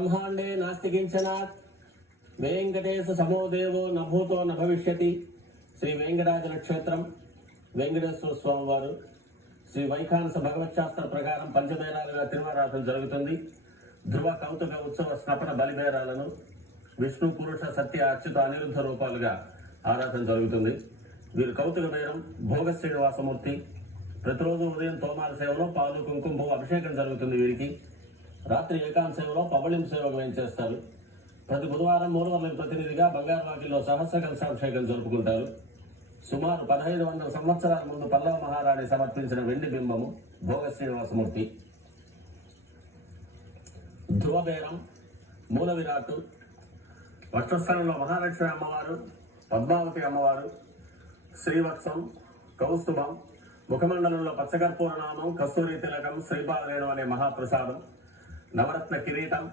బ్రహ్మాండే నాస్తి కించన వెంకటేశ సమో దేవో నభూతో నభవిష్యతి. శ్రీ వెంకటాచల క్షేత్రం వెంకటేశ్వర స్వామి వారు శ్రీ వైఖానస భగవత్శాస్త్ర ప్రకారం పంచబేరాలుగా తిరువారాధన జరుగుతుంది. ధ్రువ కౌతుక ఉత్సవ స్నపన బలిబేరాలను విష్ణు పురుష సత్య అచ్యుత అనిరుద్ధ రూపాలుగా ఆరాధన జరుగుతుంది. వీరు కౌతుక బేరం భోగ శ్రీనివాసమూర్తి. ప్రతిరోజు ఉదయం తోమాల సేవలో పాలు కుంకుమ అభిషేకం జరుగుతుంది. వీరికి రాత్రి ఏకాంత సేవలో పవళింపు సేవకు వేయించేస్తారు. ప్రతి బుధవారం మూలవర్లకు ప్రతినిధిగా బంగారు వాకిల్లో సహస్ర కలశాభిషేకం జరుపుకుంటారు. సుమారు 1500 సంవత్సరాల ముందు పల్లవ మహారాణి సమర్పించిన వెండి బింబము భోగ శ్రీనివాసమూర్తి. ధ్రువబేరం మూల విరాట్టు. వక్షస్థలంలో మహాలక్ష్మి అమ్మవారు, పద్మావతి అమ్మవారు, శ్రీవత్సం, కౌస్తుభం, ముఖమండలంలో పచ్చకర్పూర నామం, కస్తూరి తిలకం, శ్రీపాదవేణం అనే మహాప్రసాదం, నవరత్న కిరీటం,